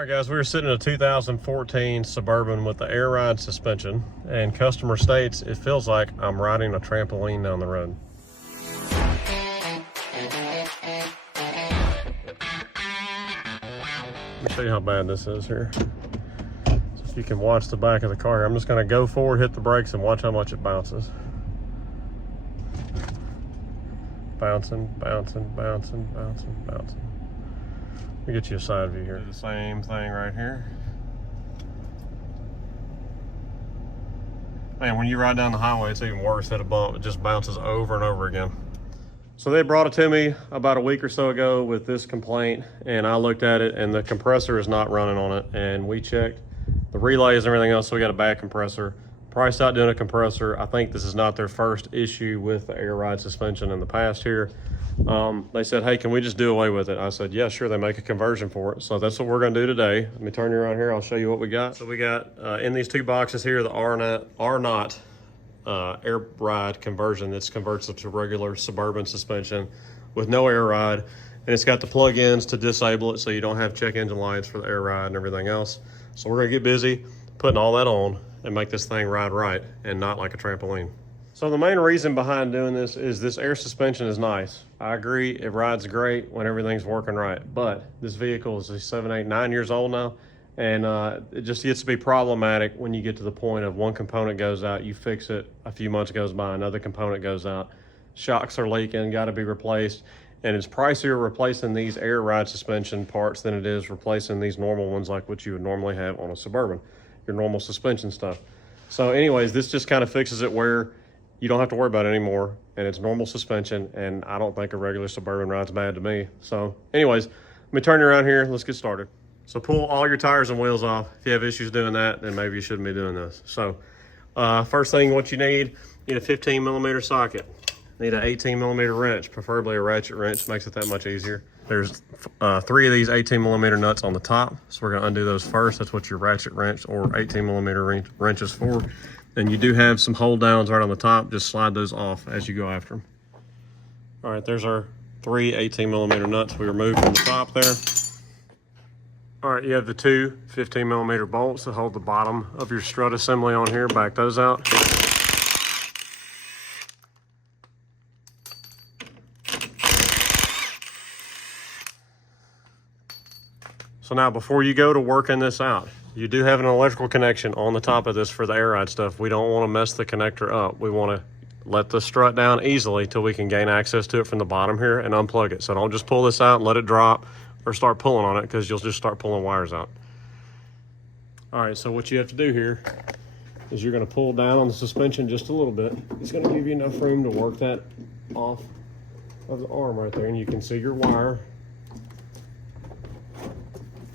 All right, guys, we were sitting in a 2014 Suburban with the air ride suspension, and customer states it feels like I'm riding a trampoline down the road. Let me show you how bad this is here. So if you can watch the back of the car here, I'm just going to go forward, hit the brakes, and watch how much it bounces. Bouncing, bouncing, bouncing, bouncing, bouncing. Let me get you a side view here. Do the same thing right here. Man, when you ride down the highway, it's even worse. Hit a bump, it just bounces over and over again. So they brought it to me about a week or so ago with this complaint, and I looked at it, and the compressor is not running on it. And we checked the relays and everything else, so we got a bad compressor. Priced out doing a compressor. I think this is not their first issue with the air ride suspension in the past here. They said, hey, can we just do away with it? I said, yeah, sure. They make a conversion for it. So that's what we're going to do today. Let me turn you around here. I'll show you what we got. So we got in these two boxes here, the Arnott air ride conversion. This converts it to regular Suburban suspension with no air ride. And it's got the plug-ins to disable it so you don't have check engine lights for the air ride and everything else. So we're going to get busy putting all that on and make this thing ride right and not like a trampoline. So the main reason behind doing this is this air suspension is nice. I agree, it rides great when everything's working right, but this vehicle is 7, 8, 9 years old now, and it just gets to be problematic when you get to the point of one component goes out, you fix it, a few months goes by, another component goes out, shocks are leaking, got to be replaced, and it's pricier replacing these air ride suspension parts than it is replacing these normal ones like what you would normally have on a Suburban, your normal suspension stuff. So anyways, this just kind of fixes it where you don't have to worry about it anymore, and it's normal suspension, and I don't think a regular Suburban ride's bad to me. So anyways, let me turn you around here. Let's get started. So pull all your tires and wheels off. If you have issues doing that, then maybe you shouldn't be doing this. So first thing, what you need a 15 millimeter socket. Need an 18 millimeter wrench, preferably a ratchet wrench, makes it that much easier. There's 3 of these 18 millimeter nuts on the top, so we're gonna undo those first. That's what your ratchet wrench or 18 millimeter wrench is for. And you do have some hold downs right on the top. Just slide those off as you go after them. All right, there's our 3 18 millimeter nuts we removed from the top there. All right, you have the 2 15 millimeter bolts that hold the bottom of your strut assembly on here. Back those out. So now before you go to working this out, you do have an electrical connection on the top of this for the air ride stuff. We don't want to mess the connector up. We want to let the strut down easily till we can gain access to it from the bottom here and unplug it. So don't just pull this out and let it drop or start pulling on it, because you'll just start pulling wires out. All right, so what you have to do here is you're going to pull down on the suspension just a little bit. It's going to give you enough room to work that off of the arm right there, and you can see your wire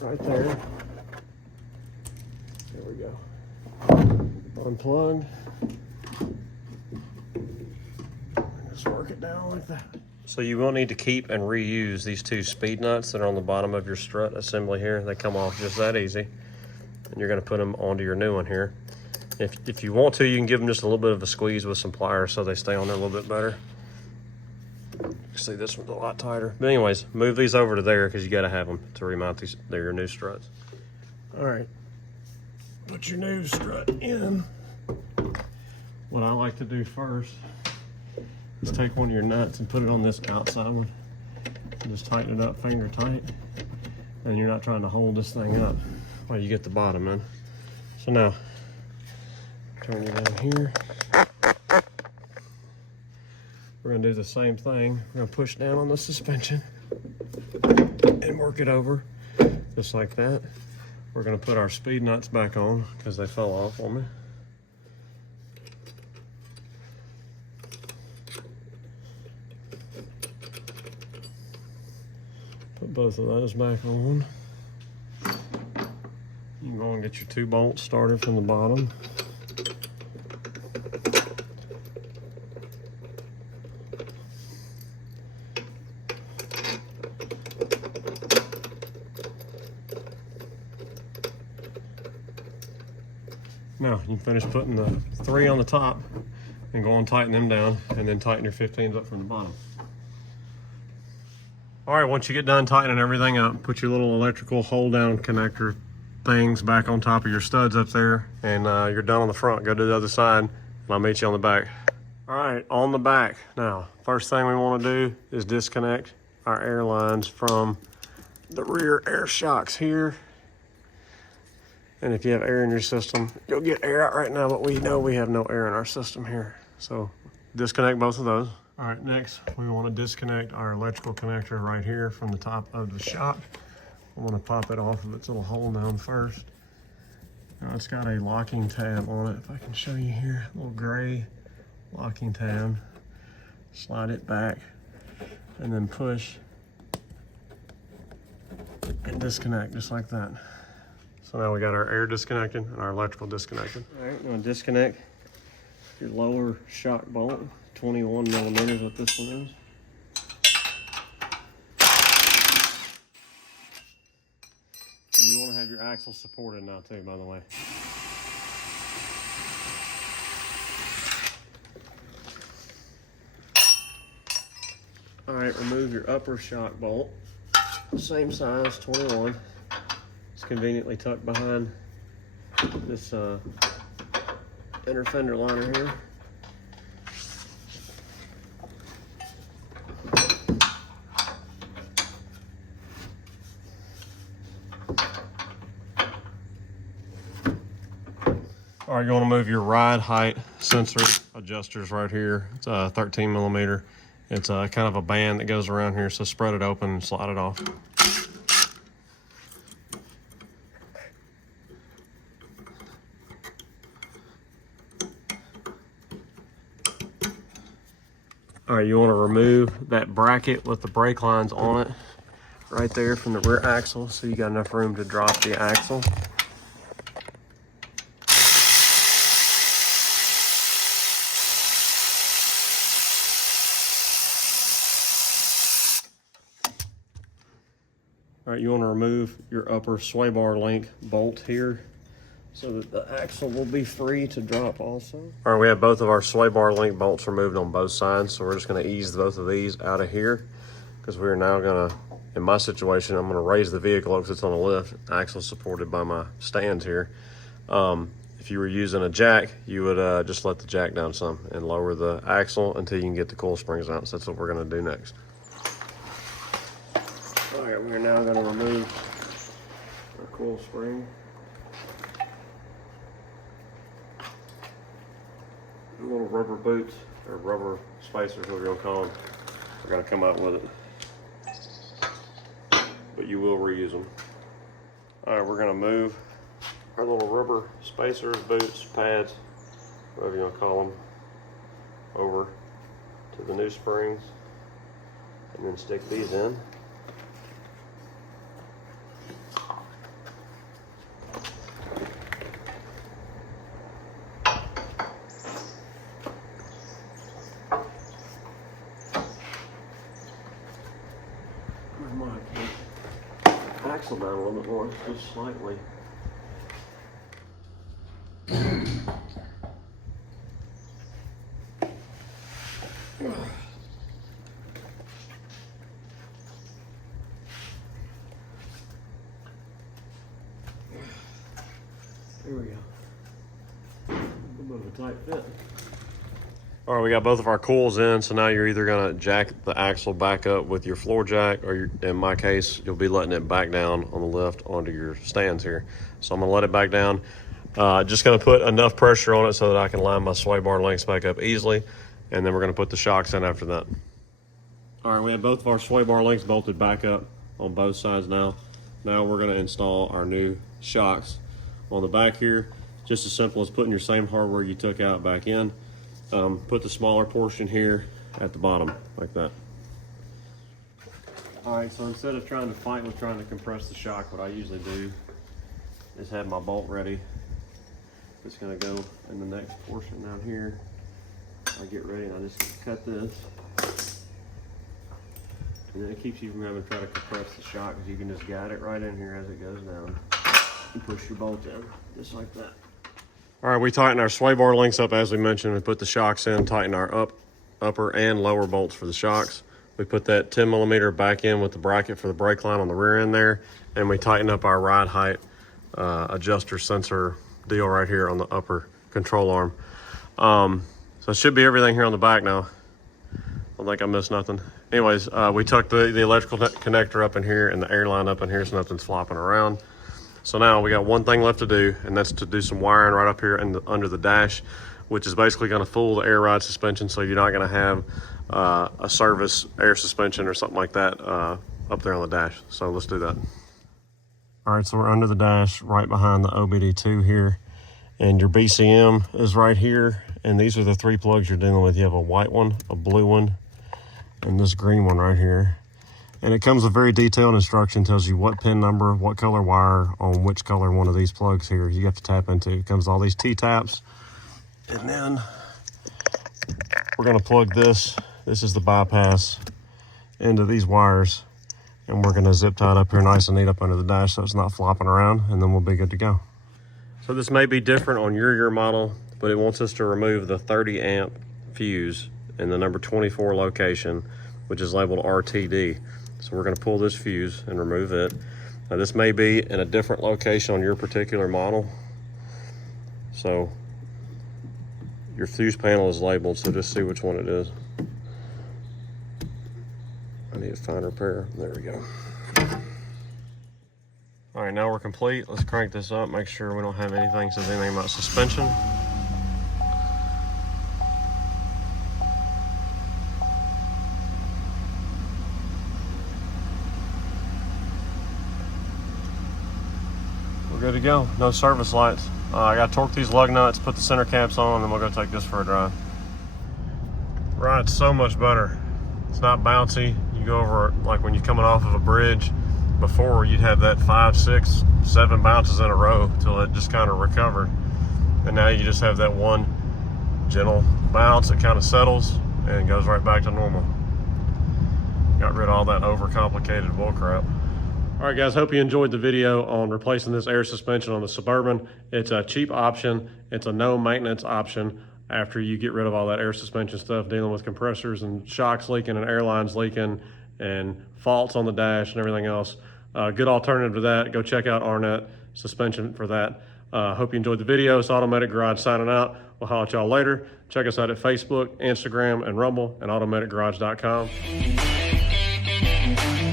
right there. There we go. Unplugged. Just work it down like that. So you will need to keep and reuse these 2 speed nuts that are on the bottom of your strut assembly here. They come off just that easy. And you're going to put them onto your new one here. If you want to, you can give them just a little bit of a squeeze with some pliers so they stay on there a little bit better. You see this one's a lot tighter. But anyways, move these over to there because you got to have them to remount these. They're your new struts. All right. Put your new strut in. What I like to do first is take one of your nuts and put it on this outside one. And just tighten it up finger tight. And you're not trying to hold this thing up while you get the bottom in. So now, turn you down here. We're gonna do the same thing. We're gonna push down on the suspension and work it over just like that. We're gonna put our speed nuts back on because they fell off on me. Put both of those back on. You can go and get your 2 bolts started from the bottom. Now you can finish putting the 3 on the top and go and tighten them down, and then tighten your 15s up from the bottom. All right, once you get done tightening everything up, put your little electrical hold down connector things back on top of your studs up there, and you're done on the front. Go to the other side, and I'll meet you on the back. All right, on the back. Now, first thing we want to do is disconnect our air lines from the rear air shocks here. And if you have air in your system, you'll get air out right now, but we know we have no air in our system here. So disconnect both of those. All right, next we want to disconnect our electrical connector right here from the top of the shock. I want to pop it off of its little hole down first. Now it's got a locking tab on it. If I can show you here, a little gray locking tab. Slide it back and then push and disconnect just like that. So now we got our air disconnected and our electrical disconnected. All right, I'm gonna disconnect your lower shock bolt. 21 millimeters, what this one is. And you want to have your axle supported now too, by the way. All right, remove your upper shock bolt. Same size, 21. It's conveniently tucked behind this inner fender liner here. All right, you want to move your ride height sensor adjusters right here. It's a 13 millimeter. It's kind of a band that goes around here, so spread it open and slide it off. All right, you want to remove that bracket with the brake lines on it right there from the rear axle, so you got enough room to drop the axle. All right, you want to remove your upper sway bar link bolt here so that the axle will be free to drop also. All right, we have both of our sway bar link bolts removed on both sides, so we're just going to ease both of these out of here because we're now going to, in my situation, I'm going to raise the vehicle because it's on a lift. Axle supported by my stands here. If you were using a jack, you would just let the jack down some and lower the axle until you can get the coil springs out. So that's what we're going to do next. All right, we're now going to remove our coil spring. The little rubber boots, or rubber spacers, whatever you'll call them, are going to come out with it. But you will reuse them. All right, we're going to move our little rubber spacers, boots, pads, whatever you want to call them, over to the new springs, and then stick these in. Axle down a little bit more, just slightly. There we go. A little bit of a tight fit. All right, we got both of our coils in, so now you're either gonna jack the axle back up with your floor jack, or in my case, you'll be letting it back down on the lift onto your stands here. So I'm gonna let it back down. Just gonna put enough pressure on it so that I can line my sway bar links back up easily, and then we're gonna put the shocks in after that. All right, we have both of our sway bar links bolted back up on both sides now. Now we're gonna install our new shocks on the back here. Just as simple as putting your same hardware you took out back in. Put the smaller portion here at the bottom, like that. All right, so instead of trying to fight with trying to compress the shock, what I usually do is have my bolt ready. It's gonna go in the next portion down here. I get ready and I just cut this. And then it keeps you from having to try to compress the shock, because you can just guide it right in here as it goes down and push your bolt in, just like that. All right, we tighten our sway bar links up as we mentioned. We put the shocks in, tighten our upper and lower bolts for the shocks. We put that 10 millimeter back in with the bracket for the brake line on the rear end there, and we tighten up our ride height adjuster sensor deal right here on the upper control arm. So it should be everything here on the back now. I don't think I missed nothing. Anyways, we tucked the electrical connector up in here and the air line up in here so nothing's flopping around. So now we got one thing left to do, and that's to do some wiring right up here under the dash, which is basically going to fool the air ride suspension, so you're not going to have a service air suspension or something like that up there on the dash. So let's do that. All right, so we're under the dash right behind the OBD2 here, and your BCM is right here, and these are the 3 plugs you're dealing with. You have a white one, a blue one, and this green one right here. And it comes with very detailed instruction, tells you what pin number, what color wire on which color one of these plugs here you have to tap into. It comes with all these T-taps. And then we're gonna plug this is the bypass, into these wires. And we're gonna zip tie it up here nice and neat up under the dash so it's not flopping around, and then we'll be good to go. So this may be different on your model, but it wants us to remove the 30 amp fuse in the number 24 location, which is labeled RTD. So we're going to pull this fuse and remove it. Now this may be in a different location on your particular model. So your fuse panel is labeled, so just see which one it is. I need a finer pair. There we go. All right, now we're complete. Let's crank this up, make sure we don't have anything that says anything about suspension. We're good to go. No service lights. I got to torque these lug nuts, put the center caps on, and then we'll go take this for a drive. Ride's so much better. It's not bouncy. You go over it like when you're coming off of a bridge. Before, you'd have that 5, 6, 7 bounces in a row till it just kind of recovered. And now you just have that one gentle bounce. It kind of settles and goes right back to normal. Got rid of all that overcomplicated bull crap. All right, guys, hope you enjoyed the video on replacing this air suspension on the Suburban. It's a cheap option. It's a no maintenance option after you get rid of all that air suspension stuff, dealing with compressors and shocks leaking and airlines leaking and faults on the dash and everything else. Good alternative to that. Go check out Arnott suspension for that. Hope you enjoyed the video. It's Automatic Garage signing out. We'll holler at y'all later. Check us out at Facebook, Instagram, and Rumble, and automaticgarage.com.